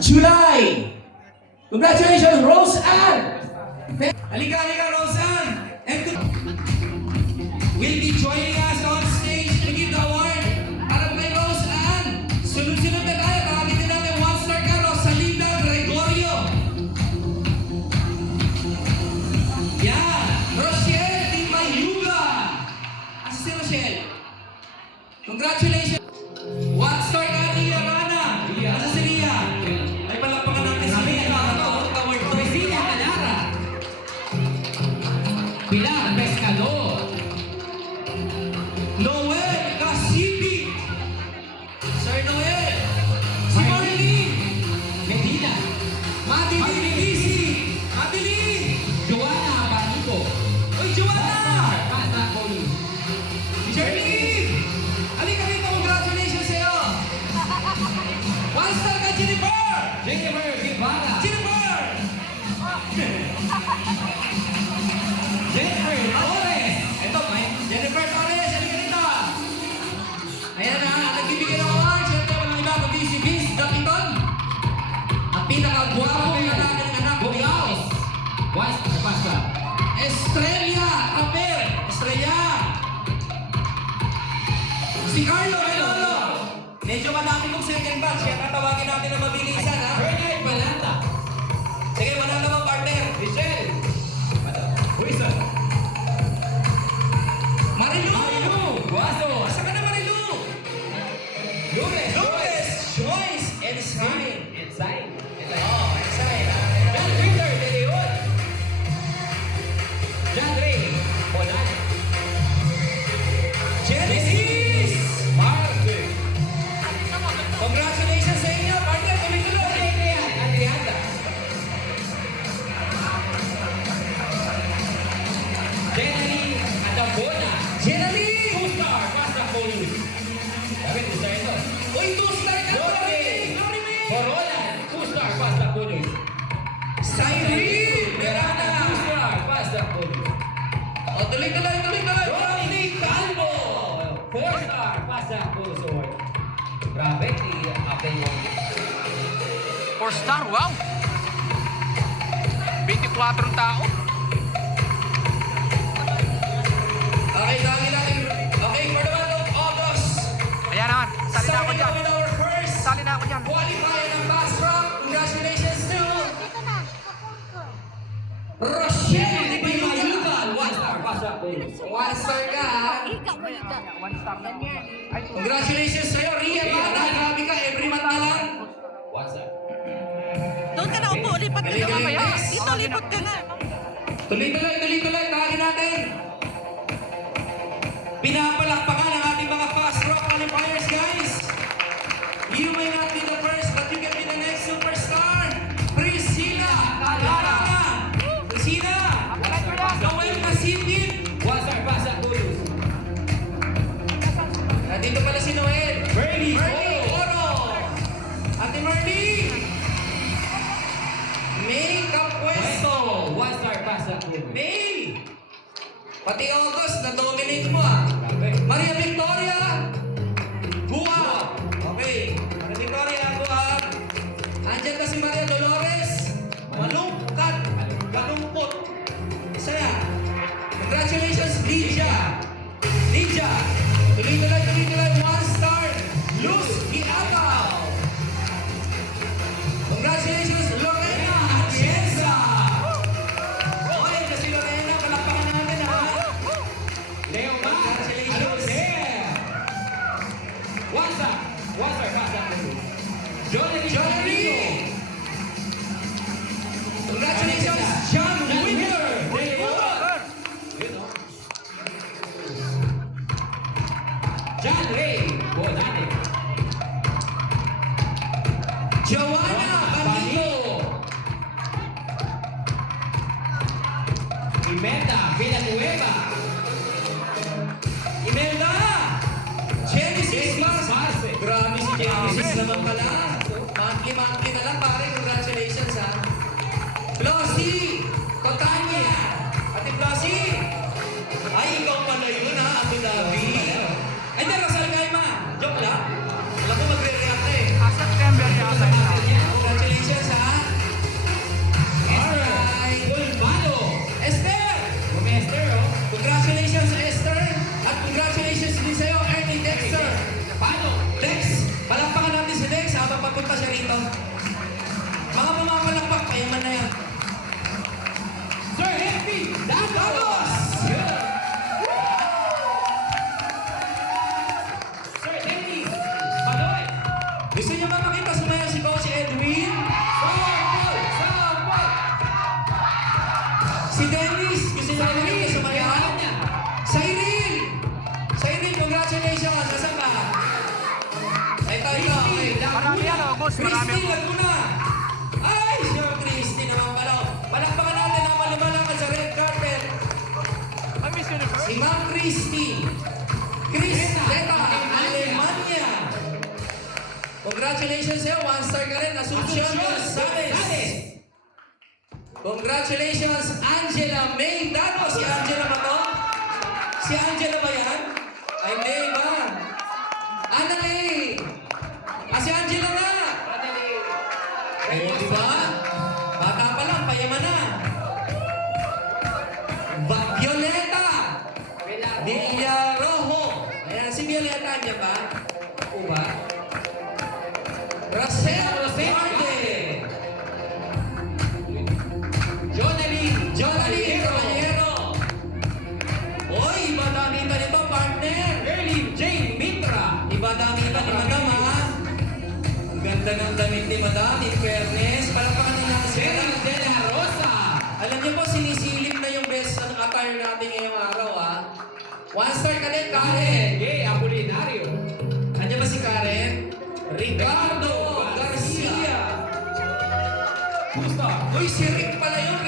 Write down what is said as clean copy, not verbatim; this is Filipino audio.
July. Congratulations, Rose Ann. Halika, Rose Ann. And will be joining us on stage to give the award. Para kay Rose Ann. Sunod-sunod na tayo. Kakagitin natin 1-star ka, Rosalinda Gregorio. Yeah. Rochelle Di Mayuga. Asa si Rochelle? Congratulations. 1-star ka, Ria Rana. Asa si Ria? Ay palapakan natin si Ria. Award ko. Ria Alara. Pilar Pescador. Noel Casipi. Sir Noel. Si Marilyn Medina. Madeline Lisi. Madeline. Joanna Abanico. Uy, Joanna. Pasa Police. Jerlyn. Halika rito. Congratulations sa'yo. 1-star ka, Jennifer. Jennifer Guevara. Jennifer. Jennifer Torres. Ito, Jennifer Torres. Halika rito. Ayan na. Nagbibigay ng award. Siyempre, walang iba kundi si Vince Dapiton. Ang pinakagwapong lalaki ng anak ko. Bukaos. Pasa. Estrella Caper. Estrella. Si Carlo Melolo. Medyo malaki kong second batch. Kaya tatawagin natin na mabilisan, ha? Bernard Balanta. Sige, manang naman, partner. Michelle. Wilson. Marilu. Guaso. Asa ka na, Marilu? Lunes. Lucas. Joyce. And Sky. Inside. Oh, excited. John Peter De Leon. John Ray. Bonan. Genesis. Martin. Congratulations sa inyo, partner. Tuloy-tuloy. Adriana. Jenny Adabona. Jenny. Two-star. Pasa Police. Sabi, two-star ito. Uy, 2-star ka. Glory May. Corona. Two-star. Pasa Police. Cyrene. Verana. Two-star. Pasa Police. O, tuloy-tuloy. Rodney Calvo. Four-star. Pasa Police Award. Grabe, si Apay mo. 4-star, wow! 24 tao. Okay, dahil natin. Okay, for the month of August. Ayan naman, sali na ako Starting dyan. with our first Sali na ako dyan. qualifier ng fast track. Congratulations to Dito na, sa phone ko. Rochelle Di Mayuga. One-star. Pasa Police. 1-star ka, ha? Ikaw mo ikaw. 1-star na. Ay, Congratulations sa'yo, Ria. Grabe ka, every month na lang. One-star. Doon ka na upo, lipat ka na mamaya. Dito, lipat ka na. Tuloy-tuloy. Tawagin natin. Pinapalakpakan ang ating mga fast track qualifiers, guys. You may not be the first, but you can be the next superstar. Priscilla. Priscilla. Noel Casipin. One-star. Pasa Police. Nandito pala si Noel. Bernie Oro. Ate Marnie. May Capuesto. One-star. Pasa Police. May. Pati August, na-dominate mo, ah. Grabe. Maria Victoria. Buha. Okay. Maria Victoria, Buha. Andiyan na si Maria Dolores. Malungkat. Galumpot. Saya. Congratulations, Lydia. Tuloy-tuloy. 1-star. Luz Giataw. Congratulations, Lorena Atienza. Okay, kasi Lorena, palakpakan natin, ha? Leo Mar. Congratulations. One-star. Pasa Police. Johnny. Congratulations, John Winter. John Ray. Bonate. Joanna Banito. Imelda Villanueva. Imelda. Genesis Marce. Grabe si Genesis naman pala. Monkey na lang, pare. Congratulations, ha. Flossie. Totanya. Ate Flossie. Ay, ikaw pala yun, ha. Ato Davi. Ay, di, Rosal Gaima. Joke lang. Alam ko magre-react na, eh. September yata dito. Mga mamapalakpak, payaman na yan. Sir Henry Danos! Sir Dennis Maloy! Gusto niyo ba makita sumayaw si Coach Edwin? Sample! Sample! Si Dennis, gusto niyo ba makita sumayaw? Cyril! Cyril, congratulations! Nasaan ka? Ito. Marami yan, August. Marami Christy, ako. Laguna! Ay, sure, Christy naman pala. Palakpakan natin ang malumalakad sa red carpet. Ay, Miss Universe. Si Ma'am Christy. Teta, Alemania. Congratulations sa'yo. One star ka rin. Asuncion Gonzales. Congratulations, Angela May Danos. Si Angela ba to? Si Angela ba yan? Ay, May ba? Annalie. Si Angela nga. Eh, di ba? Bata pa lang, payaman na. Violeta. Villarojo. Ayan, si Violeta niya ba? O ba? Rosel Duarte. Jonaline Caballero. Oy, iba dami pa nito, partner. Erlyn Jane Mitra! Iba dami pa ni Madam, ha? Ang ganda ng damit ni Madam, in fairness. Palakpakan na natin si Jerry Madam. De La Rosa! Alam niyo po, sinisilip na yung best attire natin ngayong araw, ha? One star ka din, Karen. Gay Apolinario! Andiyan ba si Karen? Ricardo Garcia. Two star! Uy, si Rick pala yun.